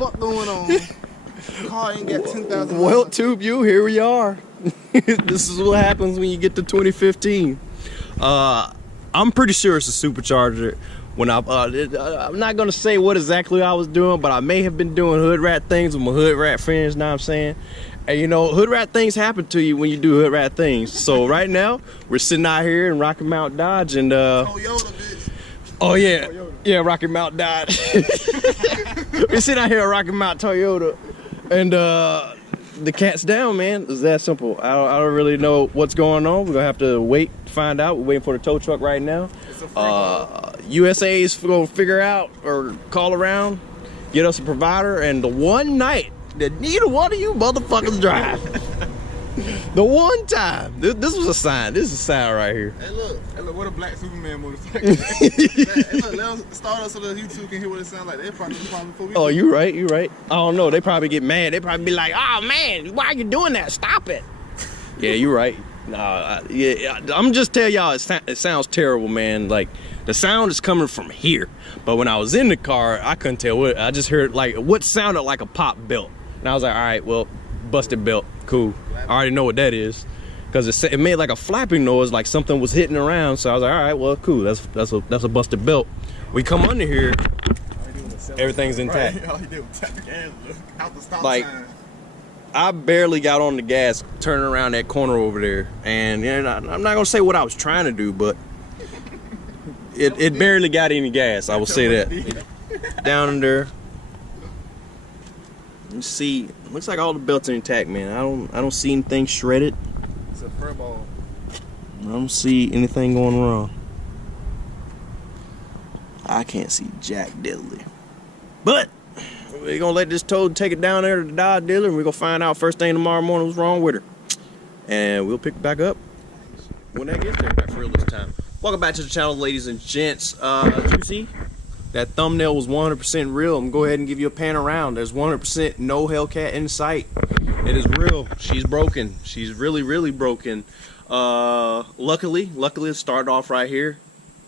fuck going on? Car ain't got 10,000. Well, Tube you, here we are. This is what happens when you get to 2015. I'm pretty sure it's a supercharger. When I'm not gonna say what exactly I was doing, but I may have been doing hood rat things with my hood rat friends. Know what I'm saying? And you know, hood rat things happen to you when you do hood rat things. So right now, we're sitting out here in Rocky Mount Dodge, and Toyota, bitch. oh yeah, Toyota. yeah, Rocky Mount Dodge. We're sitting out here at Rocky Mount Toyota, and the cat's down, man. It's that simple. I don't really know what's going on. We're gonna have to wait to find out. We're waiting for the tow truck right now. USA is gonna figure out or call around, get us a provider, and the one night that neither one of you motherfuckers drive. The one time. This was a sign. This is a sign right here. Hey look, what a black Superman motorcycle. Hey look, let us start us so that YouTube can hear what it sounds like. They probably before we Oh, you right, you right. I don't know. They probably get mad. They probably be like, "Oh man, why are you doing that? Stop it." Yeah, you right. Yeah, I'm just telling y'all, it sounds terrible, man. Like the sound is coming from here, but when I was in the car, I couldn't tell what. I just heard like what sounded like a pop belt, and I was like, "All right, well, busted belt, cool." I already know what that is, because it made like a flapping noise, like something was hitting around. So I was like, all right, well, cool. That's a busted belt. We come under here, everything's intact. Right. All you did was tap the gas, look out the stop Like, sign. I barely got on the gas turning around that corner over there, and you know, I'm not gonna say what I was trying to do, but it barely got any gas. I will say that. Down in there. You see, looks like all the belts are intact, man. I don't see anything shredded. It's a fur ball. I don't see anything going wrong. I can't see jack diddly. But we're gonna let this toad take it down there to the Dodge dealer, and we're gonna find out first thing tomorrow morning what's wrong with her. And we'll pick it back up when that gets there. Back for real this time. Welcome back to the channel, ladies and gents. Did you see? That thumbnail was 100% real. I'm gonna go ahead and give you a pan around. There's 100% no hellcat in sight. It is real. She's broken. She's really, really broken. Luckily it started off right here.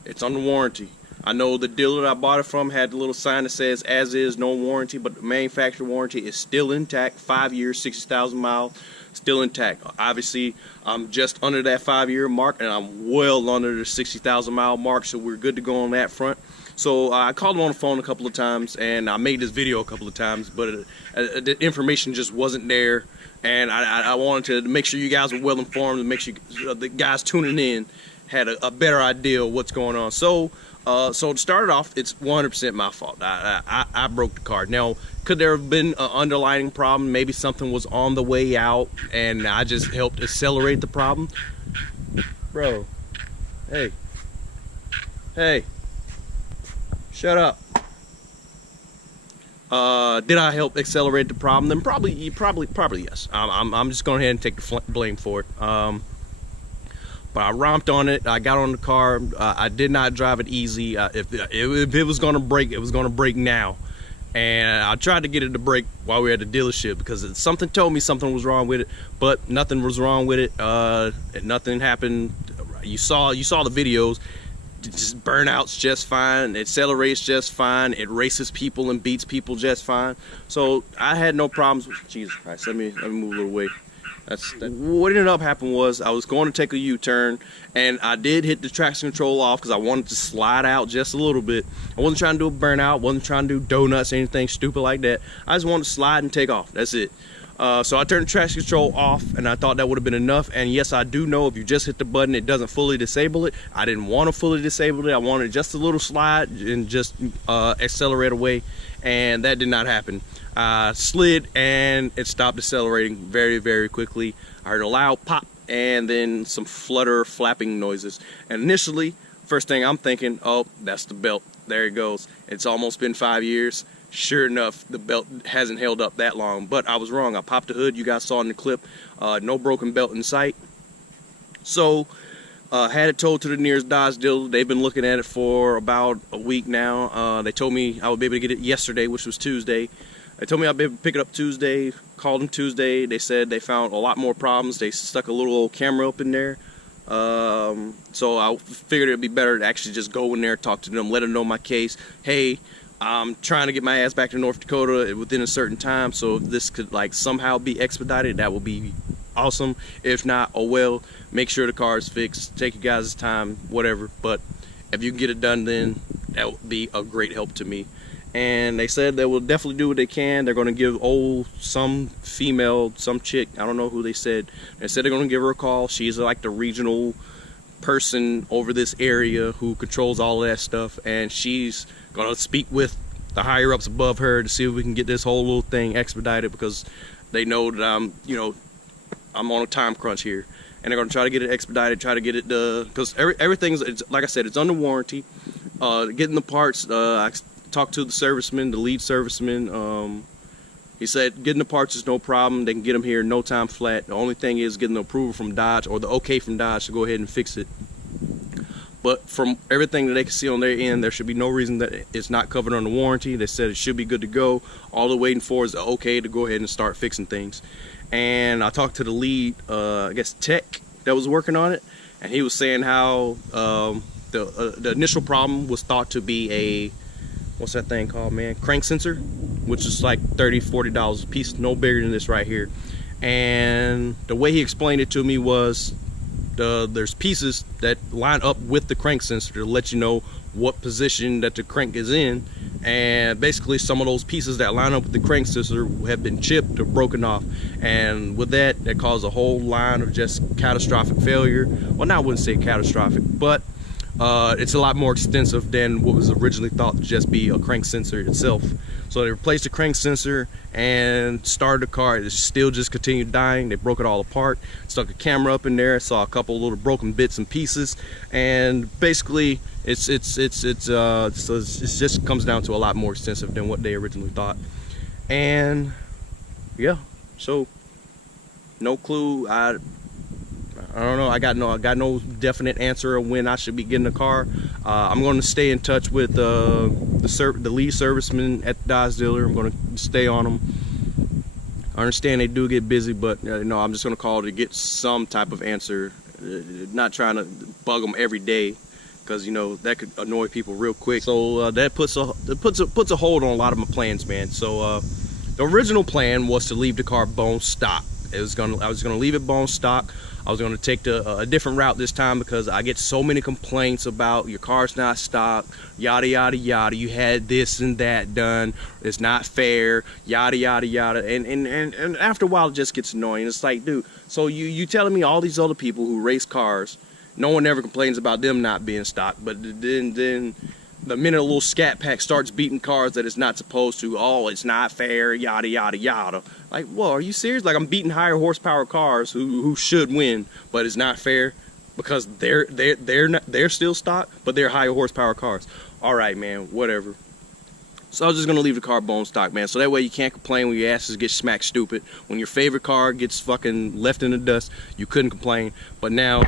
It's under warranty. I know the dealer that I bought it from had the little sign that says as is, no warranty, but the manufacturer warranty is still intact. 5 years, 60,000 miles, still intact. Obviously, I'm just under that 5-year mark, and I'm well under the 60,000 mile mark, so we're good to go on that front. So I called him on the phone a couple of times, and I made this video a couple of times, but the information just wasn't there, and I wanted to make sure you guys were well informed and make sure the guys tuning in had a better idea of what's going on. So to start it off, it's 100% my fault. I broke the car. Now, could there have been an underlying problem? Maybe something was on the way out, and I just helped accelerate the problem. Bro, hey. Shut up. Did I help accelerate the problem? Then probably yes. I'm just going ahead and take the blame for it. But I romped on it. I got on the car. I did not drive it easy. If it was going to break, it was going to break now. And I tried to get it to break while we were at the dealership, because something told me something was wrong with it, but nothing was wrong with it. Nothing happened. You saw the videos. It just burnouts just fine, it accelerates just fine, it races people and beats people just fine. So I had no problems with, Jesus Christ, let me move a little way. What ended up happening was I was going to take a U-turn, and I did hit the traction control off because I wanted to slide out just a little bit. I wasn't trying to do a burnout, wasn't trying to do donuts or anything stupid like that. I just wanted to slide and take off, that's it. So I turned the traction control off, and I thought that would have been enough. And yes, I do know if you just hit the button, it doesn't fully disable it. I didn't want to fully disable it. I wanted just a little slide and just accelerate away, and that did not happen. I slid, and it stopped accelerating very, very quickly. I heard a loud pop and then some flapping noises. And initially, first thing I'm thinking, oh, that's the belt. There it goes. It's almost been 5 years. Sure enough, the belt hasn't held up that long, but I was wrong. I popped the hood. You guys saw in the clip. No broken belt in sight. So had it towed to the nearest Dodge dealer. They've been looking at it for about a week now. They told me I would be able to get it yesterday, which was Tuesday. They told me I'd be able to pick it up Tuesday. Called them Tuesday. They said they found a lot more problems. They stuck a little old camera up in there. So I figured it'd be better to actually just go in there, talk to them, let them know my case. Hey, I'm trying to get my ass back to North Dakota within a certain time, so if this could like somehow be expedited, that would be awesome. If not, oh well, make sure the car is fixed, take you guys' time, whatever, but if you can get it done, then that would be a great help to me. And they said they will definitely do what they can. They're going to give some female, some chick, I don't know who they said they're going to give her a call. She's like the regional person over this area who controls all of that stuff, and she's going to speak with the higher ups above her to see if we can get this whole little thing expedited, because they know that I'm on a time crunch here, and they're going to try to get it expedited, try to get it because everything's, like I said, it's under warranty. Getting the parts, I talked to the serviceman, the lead serviceman. He said getting the parts is no problem. They can get them here in no time flat. The only thing is getting the approval from Dodge, or the okay from Dodge, to go ahead and fix it. But from everything that they can see on their end, there should be no reason that it's not covered under warranty. They said it should be good to go. All they're waiting for is the okay to go ahead and start fixing things. And I talked to the lead, I guess tech that was working on it, and he was saying how the initial problem was thought to be a, what's that thing called, man? Crank sensor, which is like $30–40 a piece, no bigger than this right here. And the way he explained it to me was there's pieces that line up with the crank sensor to let you know what position that the crank is in, and basically some of those pieces that line up with the crank sensor have been chipped or broken off, and with that caused a whole line of just catastrophic failure. Well, I wouldn't say catastrophic, but it's a lot more extensive than what was originally thought to just be a crank sensor itself. So they replaced the crank sensor and started the car. It still just continued dying. They broke it all apart, stuck a camera up in there, saw a couple little broken bits and pieces, and basically it just comes down to a lot more extensive than what they originally thought. And yeah, so no clue. I don't know. I got no definite answer of when I should be getting the car. I'm going to stay in touch with the lead serviceman at the Dodge dealer. I'm going to stay on them. I understand they do get busy, but I'm just going to call to get some type of answer. Not trying to bug them every day, because that could annoy people real quick. So that puts a hold on a lot of my plans, man. So the original plan was to leave the car bone stock. I was gonna leave it bone stock. I was gonna take a different route this time, because I get so many complaints about your car's not stock, yada yada yada. You had this and that done. It's not fair, yada yada yada. And after a while, it just gets annoying. It's like, dude, so you telling me all these other people who race cars, no one ever complains about them not being stock, but then the minute a little scat pack starts beating cars that it's not supposed to, oh, it's not fair, yada yada yada. Like, whoa, are you serious? Like, I'm beating higher horsepower cars who should win, but it's not fair because they're still stock, but they're higher horsepower cars. All right, man, whatever. So I was just gonna leave the car bone stock, man. So that way you can't complain when your asses get smacked stupid. When your favorite car gets fucking left in the dust, you couldn't complain. But now,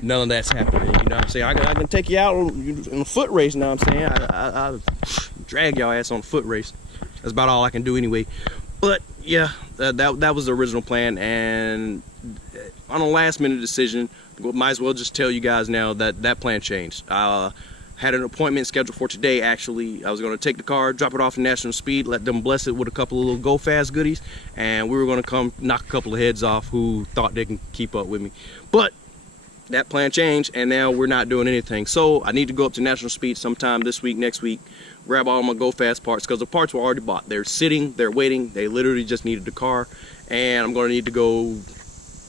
none of that's happening. You know what I'm saying? I can take you out on a foot race. You know what I'm saying? I drag y'all ass on a foot race. That's about all I can do anyway. But yeah, that was the original plan, and on a last minute decision, might as well just tell you guys now that plan changed. Had an appointment scheduled for today. Actually, I was going to take the car, drop it off at National Speed, let them bless it with a couple of little go fast goodies, and we were going to come knock a couple of heads off who thought they can keep up with me. But that plan changed, and now we're not doing anything. So I need to go up to National Speed sometime this week, next week, grab all my go fast parts, because the parts were already bought. They're sitting, they're waiting. They literally just needed the car, and I'm going to need to go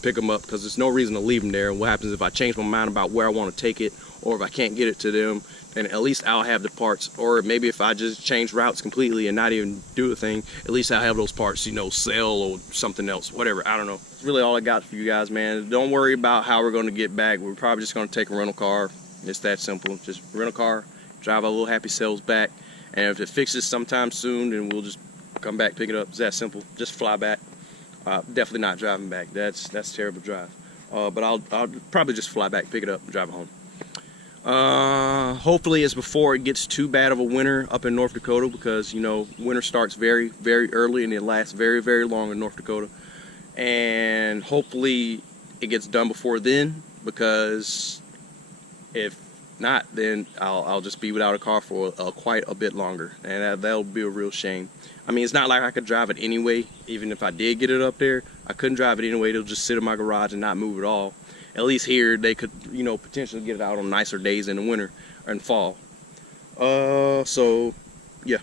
pick them up, because there's no reason to leave them there. And what happens if I change my mind about where I want to take it, or if I can't get it to them, then at least I'll have the parts. Or maybe if I just change routes completely and not even do a thing, at least I'll have those parts, sell or something else, whatever. I don't know. That's really all I got for you guys, man. Don't worry about how we're going to get back. We're probably just going to take a rental car. It's that simple. Just rent a car, drive our little happy selves back, and if it fixes sometime soon, then we'll just come back, pick it up. It's that simple. Just fly back. Definitely not driving back. That's a terrible drive. But I'll probably just fly back, pick it up, and drive it home. Hopefully it's before it gets too bad of a winter up in North Dakota, because winter starts very, very early and it lasts very, very long in North Dakota. And hopefully it gets done before then, because if not, then I'll just be without a car for quite a bit longer, and that'll be a real shame. I mean, it's not like I could drive it anyway. Even if I did get it up there, I couldn't drive it anyway. It'll just sit in my garage and not move at all. At least here, they could, you know, potentially get it out on nicer days in the winter or in fall. So, yeah.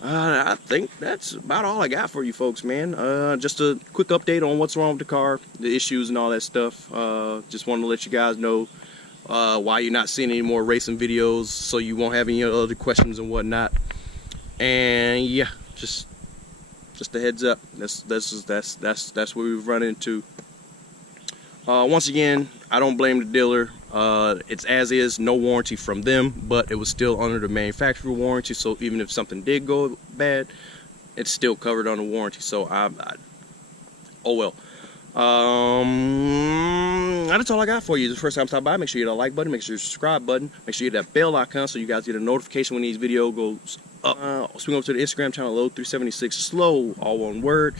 I think that's about all I got for you folks, man. Just a quick update on what's wrong with the car, the issues and all that stuff. Just wanted to let you guys know why you're not seeing any more racing videos, so you won't have any other questions and whatnot. And yeah, just a heads up. That's what we've run into. Once again, I don't blame the dealer. It's as is, no warranty from them, but it was still under the manufacturer warranty. So even if something did go bad, it's still covered under warranty. So oh well. That's all I got for you. This is the first time stop by. Make sure you hit that like button. Make sure you subscribe button. Make sure you hit that bell icon so you guys get a notification when these videos goes up. Swing over to the Instagram channel, Load376 Slow, all one word.